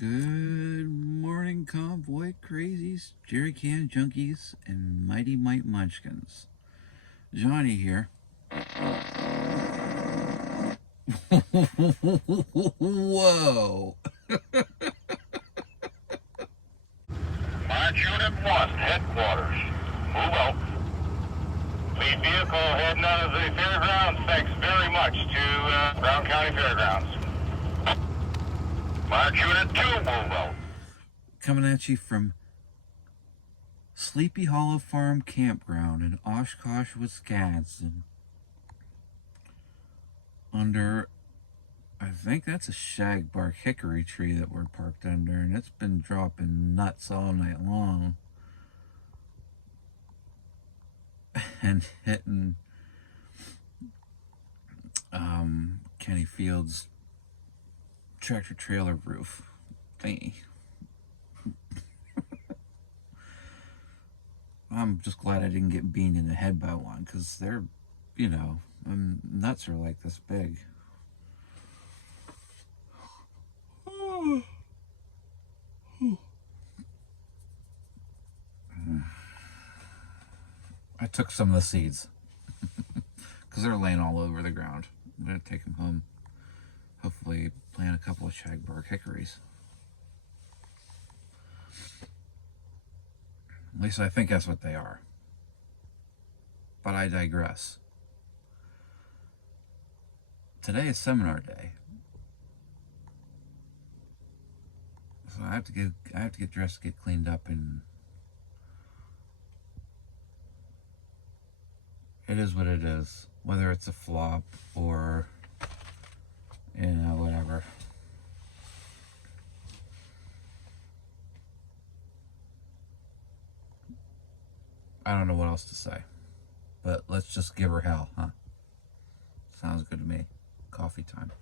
Good morning, convoy crazies, jerry can junkies, and mighty mite munchkins. Johnny here. Whoa! March Unit 1, headquarters. Move out. Lead vehicle heading out of the fairgrounds. Thanks very much to Brown County Fairgrounds. March Unit 2, move out. Coming at you from Sleepy Hollow Farm Campground in Oshkosh, Wisconsin. Under, I think that's a shagbark hickory tree that we're parked under, and it's been dropping nuts all night long. And hitting Kenny Field's tractor trailer roof thingy. I'm just glad I didn't get beamed in the head by one, because they're, nuts are like this big. I took some of the seeds because they're laying all over the ground. I'm going to take them home. Hopefully plant a couple of shagbark hickories. At least I think that's what they are. But I digress. Today is seminar day. So I have to get dressed, get cleaned up, and it is what it is. Whether it's a flop or, whatever. I don't know what else to say. But let's just give her hell, huh? Sounds good to me. Coffee time.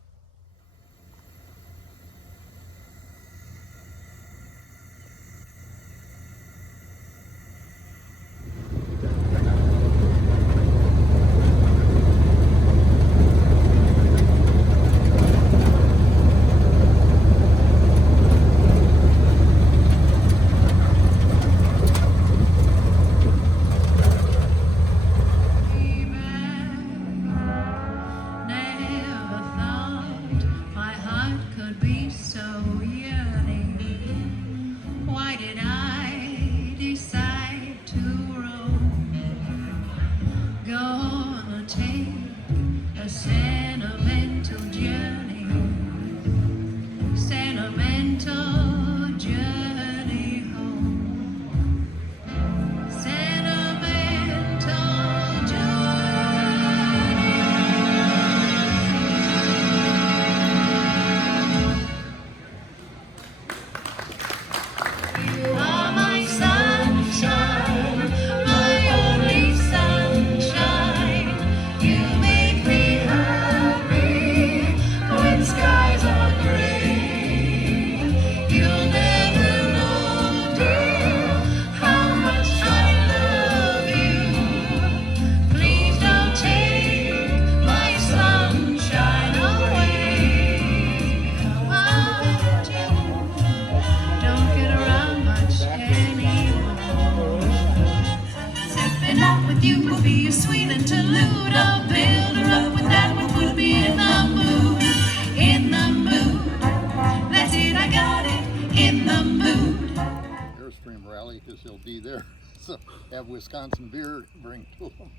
Because he'll be there, so have Wisconsin beer to bring to him.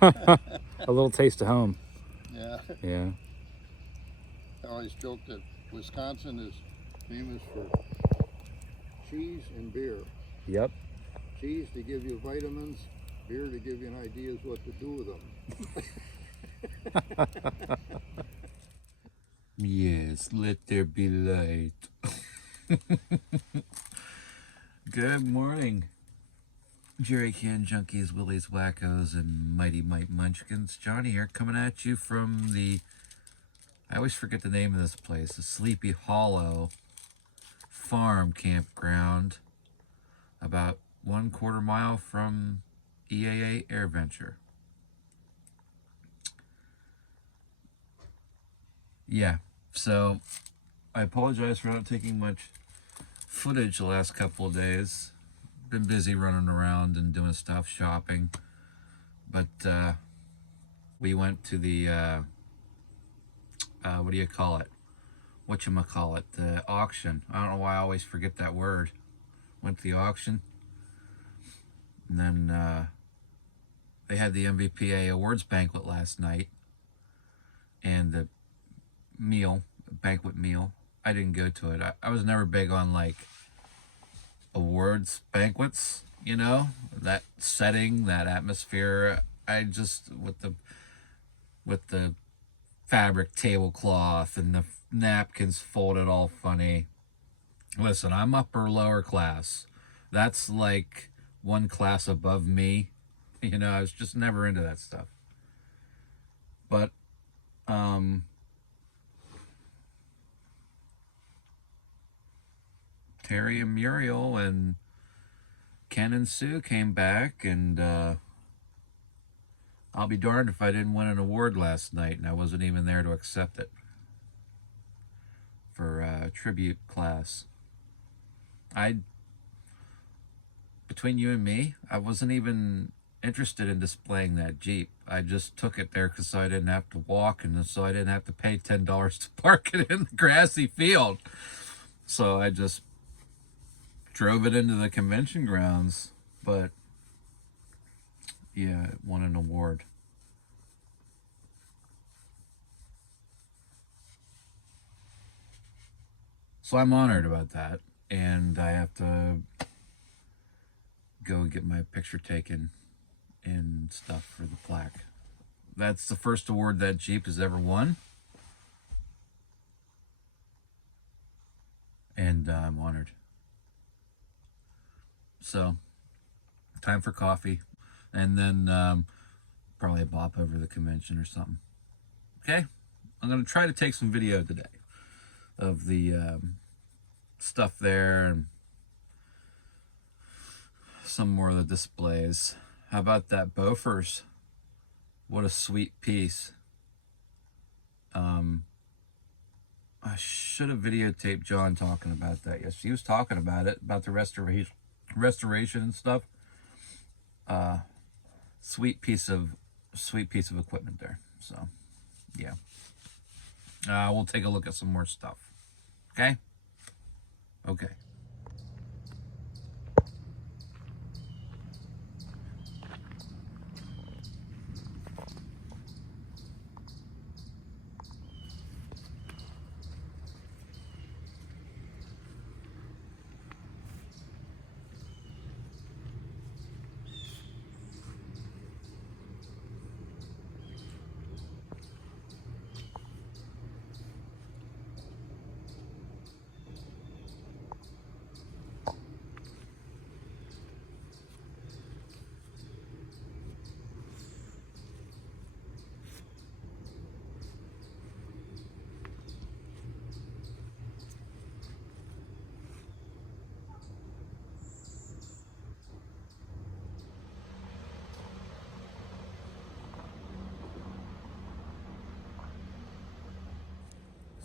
A little taste of home. Yeah. Yeah. I always joke that Wisconsin is famous for cheese and beer. Yep. Cheese to give you vitamins, beer to give you an idea of what to do with them. Yes, let there be light. Good morning, Jerry Can Junkies, Willies Wackos, and Mighty Mite Munchkins. Johnny here, coming at you from I always forget the name of this place, the Sleepy Hollow Farm Campground, about 1/4 mile from EAA Air Venture. Yeah, so I apologize for not taking much footage the last couple of days. Been busy running around and doing stuff, shopping. But we went to the, what do you call it? Whatchamacallit, the auction. I don't know why I always forget that word. Went to the auction. And then they had the MVPA awards banquet last night. And the banquet meal. I didn't go to it. I was never big on like awards banquets, you know, that setting, that atmosphere. I just with the fabric tablecloth and the napkins folded all funny. Listen, I'm upper lower class. That's like one class above me. You know, I was just never into that stuff. But Terry and Muriel and Ken and Sue came back, and I'll be darned if I didn't win an award last night, and I wasn't even there to accept it for a tribute class. Between you and me, I wasn't even interested in displaying that Jeep. I just took it there because I didn't have to walk, and so I didn't have to pay $10 to park it in the grassy field. So I just drove it into the convention grounds. But yeah, it won an award. So I'm honored about that, and I have to go and get my picture taken and stuff for the plaque. That's the first award that Jeep has ever won, and I'm honored. So, time for coffee, and then probably a bop over the convention or something. Okay? I'm going to try to take some video today of the stuff there and some more of the displays. How about that Bofors? What a sweet piece. I should have videotaped John talking about that. Yes, he was talking about it, about the restoration and stuff. Sweet piece of equipment there. So, yeah. We'll take a look at some more stuff. Okay? Okay.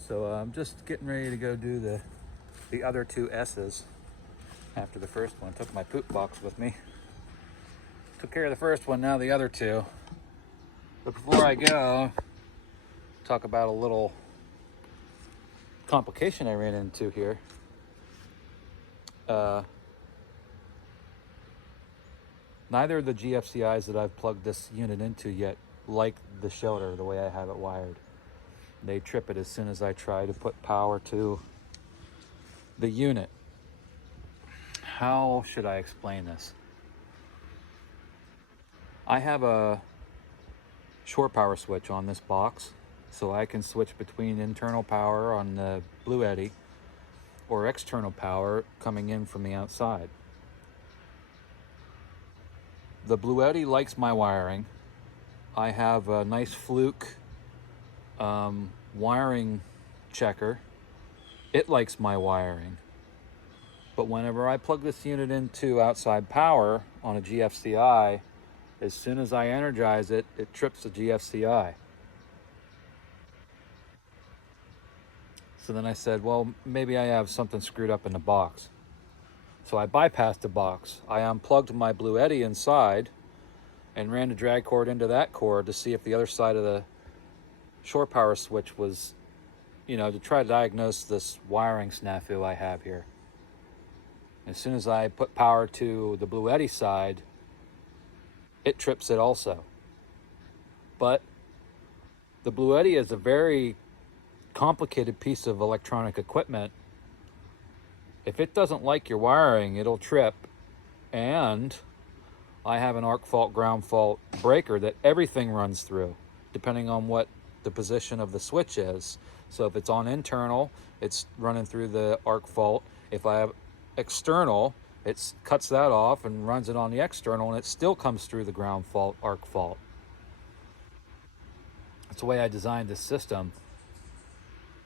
So I'm just getting ready to go do the other two S's after the first one. Took my poop box with me. Took care of the first one, now the other two. But before I go, talk about a little complication I ran into here. Neither of the GFCIs that I've plugged this unit into yet like the shelter the way I have it wired. They trip it as soon as I try to put power to the unit. How should I explain this? I have a shore power switch on this box, so I can switch between internal power on the Blue Eddy or external power coming in from the outside. The Blue Eddy likes my wiring. I have a nice Fluke wiring checker. It likes my wiring. But whenever I plug this unit into outside power on a GFCI, as soon as I energize it, it trips the GFCI. So then I said, well, maybe I have something screwed up in the box. So I bypassed the box. I unplugged my Blue Eddy inside and ran the drag cord into that cord to see if the other side of the shore power switch was, to try to diagnose this wiring snafu I have here. As soon as I put power to the Blue Eddy side, it trips it also. But the Blue Eddy is a very complicated piece of electronic equipment. If it doesn't like your wiring, it'll trip. And I have an arc fault, ground fault breaker that everything runs through, depending on what the position of the switch is. So if it's on internal, it's running through the arc fault. If I have external, it cuts that off and runs it on the external, and it still comes through the ground fault, arc fault. That's the way I designed this system.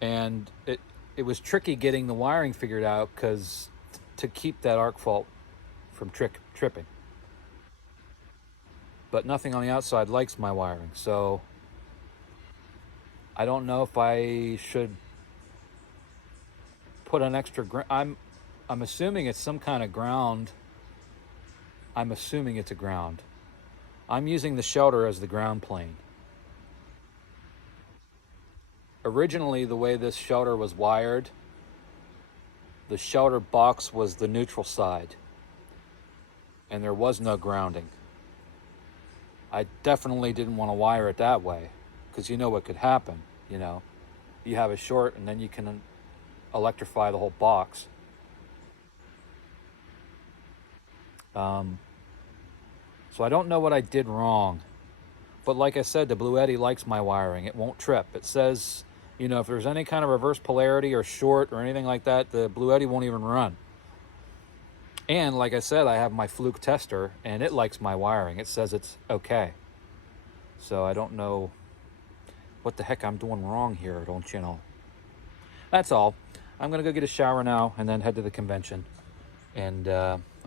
And it was tricky getting the wiring figured out because to keep that arc fault from tripping. But nothing on the outside likes my wiring, so I don't know if I should put an extra I'm assuming it's some kind of ground. I'm assuming it's a ground. I'm using the shelter as the ground plane. Originally, the way this shelter was wired, the shelter box was the neutral side, and there was no grounding. I definitely didn't want to wire it that way, because you know what could happen. You have a short, and then you can electrify the whole box. So I don't know what I did wrong, but like I said, the Blue Eddy likes my wiring. It won't trip. It says, if there's any kind of reverse polarity or short or anything like that, the Blue Eddy won't even run. And like I said, I have my fluke tester, and it likes my wiring. It says it's okay. So I don't know what the heck I'm doing wrong here, don't you know? That's all. I'm going to go get a shower now and then head to the convention. And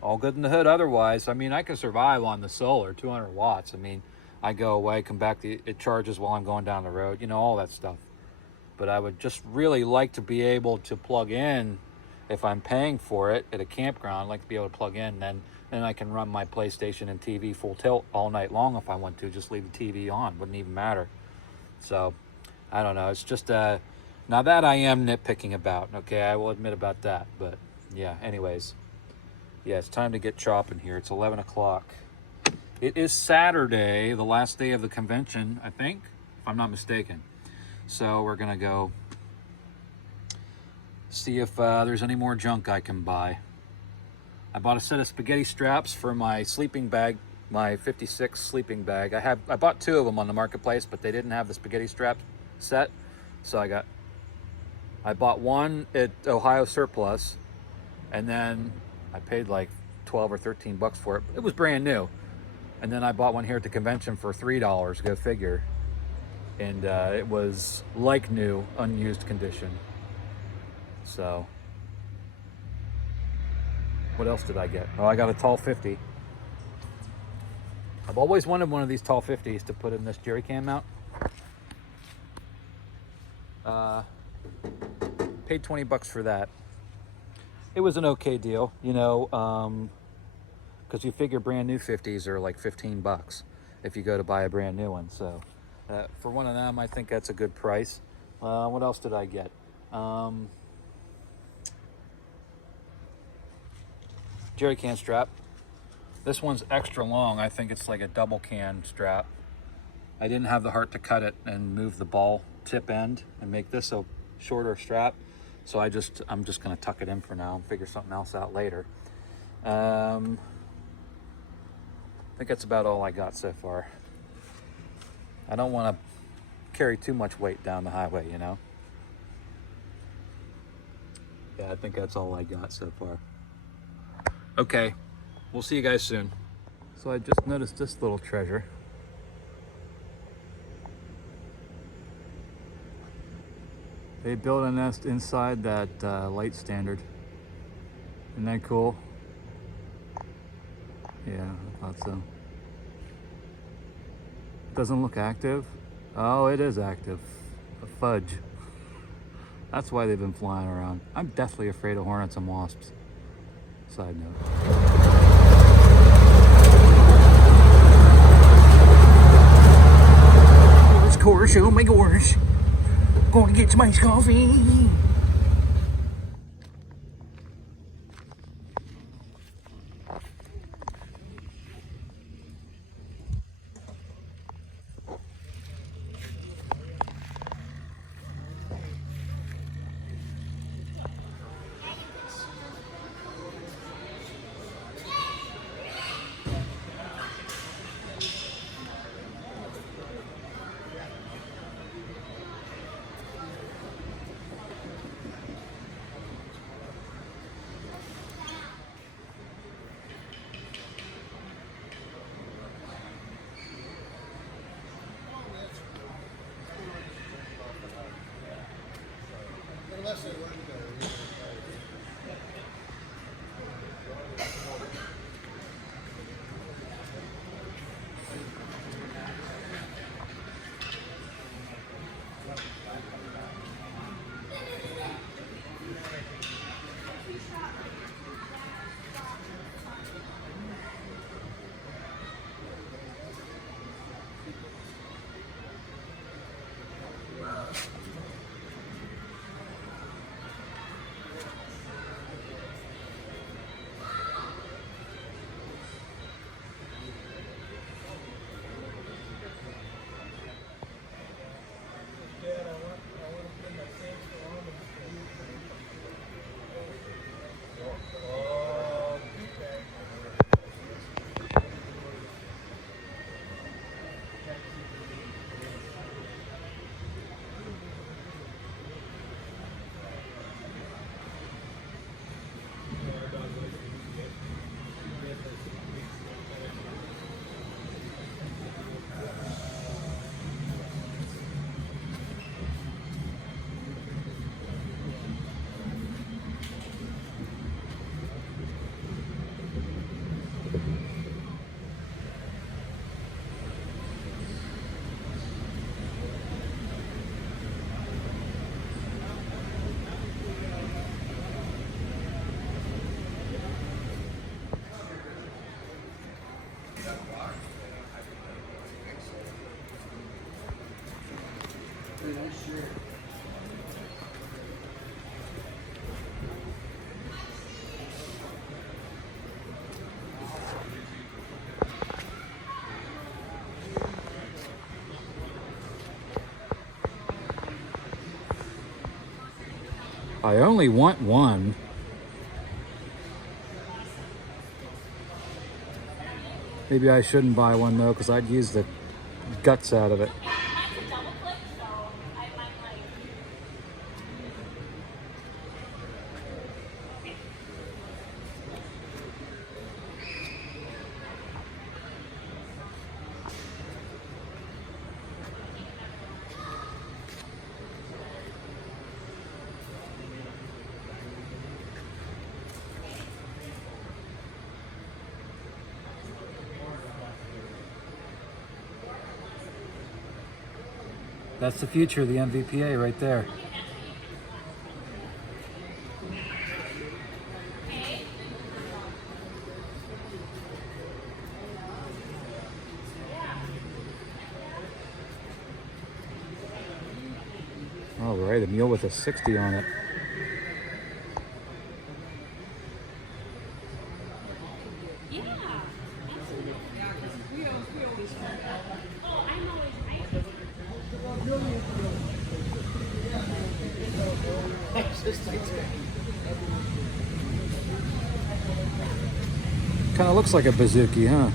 all good in the hood otherwise. I mean, I can survive on the solar, 200 watts. I mean, I go away, come back, it charges while I'm going down the road, all that stuff. But I would just really like to be able to plug in, if I'm paying for it at a campground, I'd like to be able to plug in, and then I can run my PlayStation and TV full tilt all night long if I want to. Just leave the TV on, wouldn't even matter. So, I don't know, it's just, now that I am nitpicking about, okay, I will admit about that, but yeah, anyways. Yeah, it's time to get chopping here. It's 11 o'clock. It is Saturday, the last day of the convention, I think, if I'm not mistaken. So we're going to go see if there's any more junk I can buy. I bought a set of spaghetti straps for my sleeping bag, my 56 sleeping bag. I bought 2 of them on the marketplace, but they didn't have the spaghetti strap set. So I bought one at Ohio Surplus, and then I paid like 12 or 13 bucks for it. It was brand new. And then I bought one here at the convention for $3, go figure. And it was like new, unused condition. So, what else did I get? Oh, I got a tall 50. I've always wanted one of these tall 50s to put in this jerry can mount. Paid 20 bucks for that. It was an okay deal, because you figure brand new 50s are like 15 bucks if you go to buy a brand new one. So for one of them, I think that's a good price. What else did I get? Jerry can strap. This one's extra long. I think it's like a double can strap. I didn't have the heart to cut it and move the ball tip end and make this a shorter strap. So I'm just going to tuck it in for now and figure something else out later. I think that's about all I got so far. I don't want to carry too much weight down the highway, Yeah, I think that's all I got so far. Okay, we'll see you guys soon. So I just noticed this little treasure. They built a nest inside that light standard. Isn't that cool? Yeah, I thought so. Doesn't look active. Oh, it is active. A fudge. That's why they've been flying around. I'm deathly afraid of hornets and wasps. Side note. Course, oh my gosh. Going to get some iced coffee. Unless they wouldn't go. I only want one. Maybe I shouldn't buy one though, because I'd use the guts out of it. That's the future of the MVPA right there. All right, a mule with a 60 on it. Kind of looks like a bazooki, huh?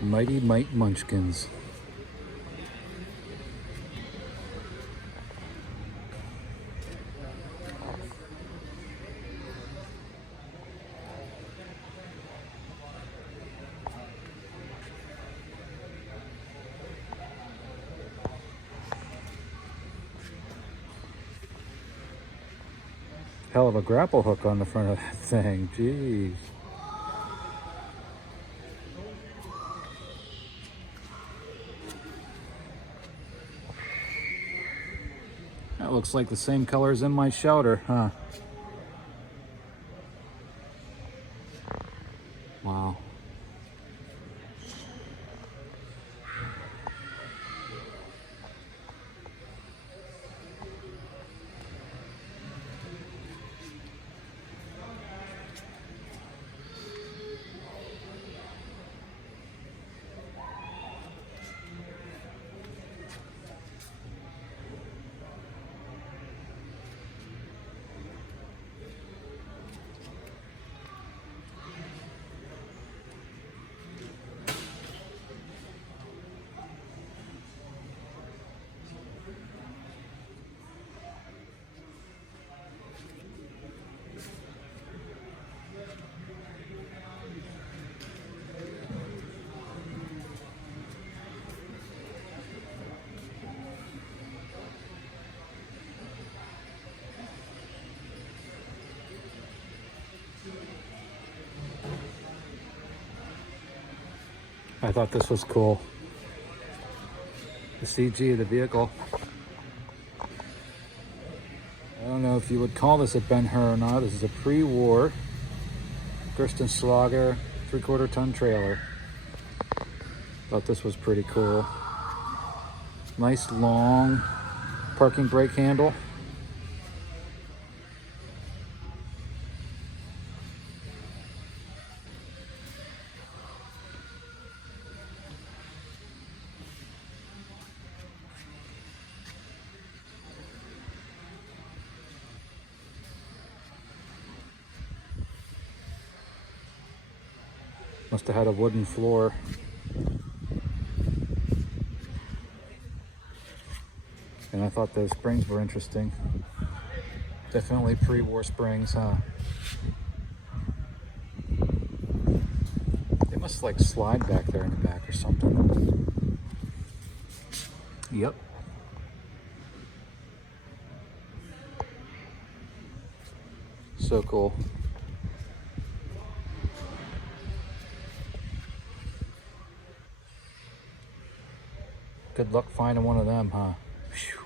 Mighty Mite Munchkins. hell of a grapple hook on the front of that thing. Jeez. That looks like the same color as in my shelter, huh? Wow. I thought this was cool. The CG of the vehicle. I don't know if you would call this a Ben-Hur or not. This is a pre-war Gerstenslager 3/4 ton trailer. Thought this was pretty cool. Nice long parking brake handle. Must have had a wooden floor. And I thought those springs were interesting. Definitely pre-war springs, huh? They must like slide back there in the back or something. Yep. So cool. Good luck finding one of them, huh? Whew.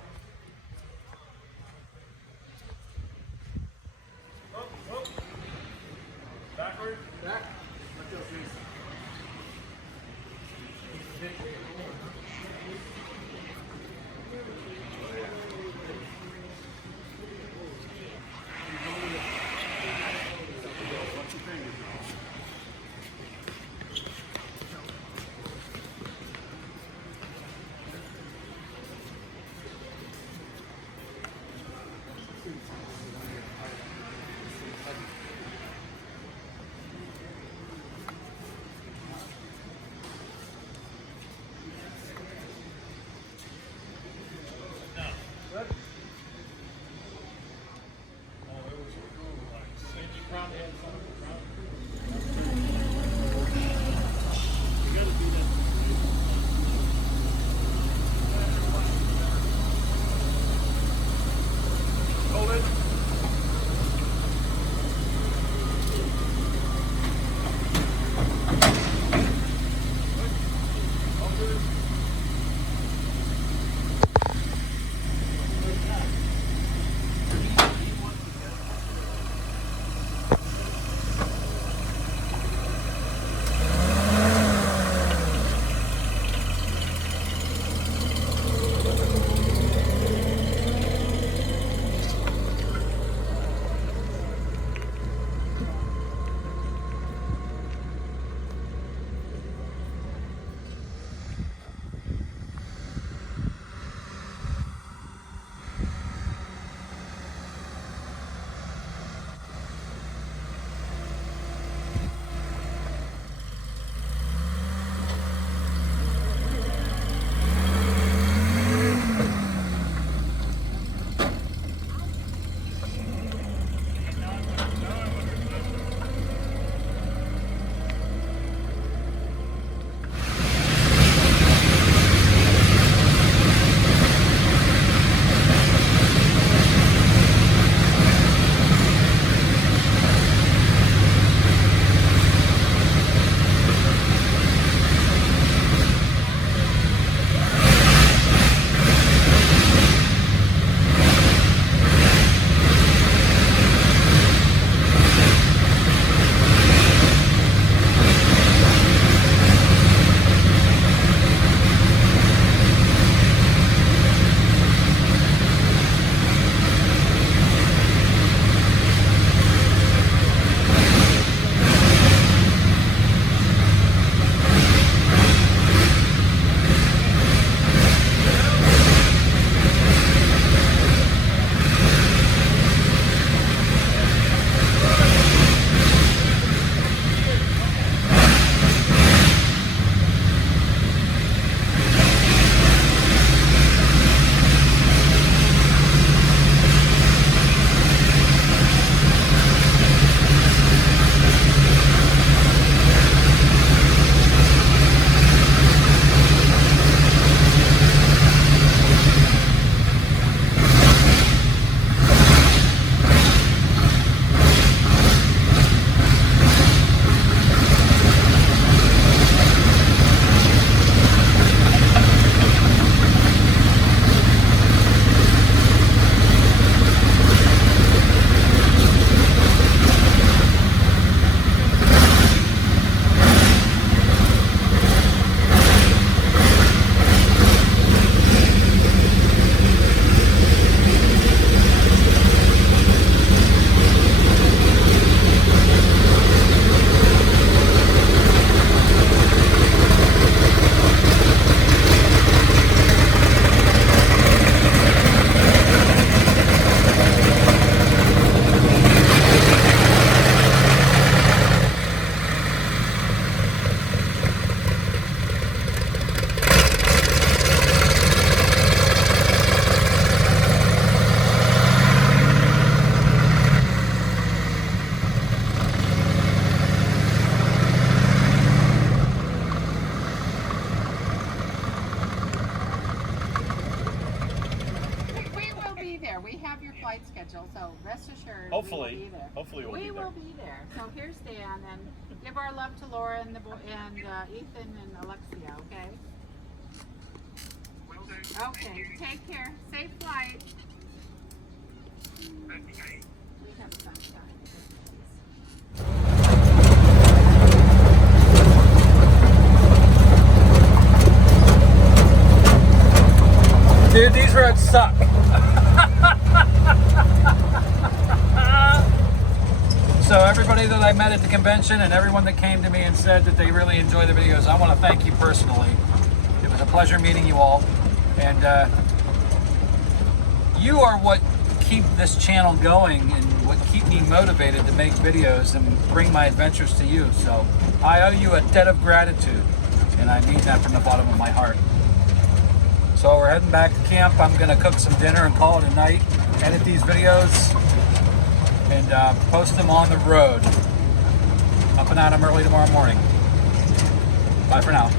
We have your flight schedule, so rest assured Hopefully. we will be there. Hopefully we'll be there. We will be there. So here's Dan, and give our love to Laura and Ethan and Alexia, okay? Okay, take care. Safe flight. We have sunshine. Dude, these roads suck. So everybody that I met at the convention and everyone that came to me and said that they really enjoy the videos, I want to thank you personally. It was a pleasure meeting you all. And you are what keep this channel going and what keep me motivated to make videos and bring my adventures to you. So I owe you a debt of gratitude, and I mean that from the bottom of my heart. So we're heading back to camp. I'm gonna cook some dinner and call it a night, edit these videos, and post them on the road. Up and at 'em early tomorrow morning. Bye for now.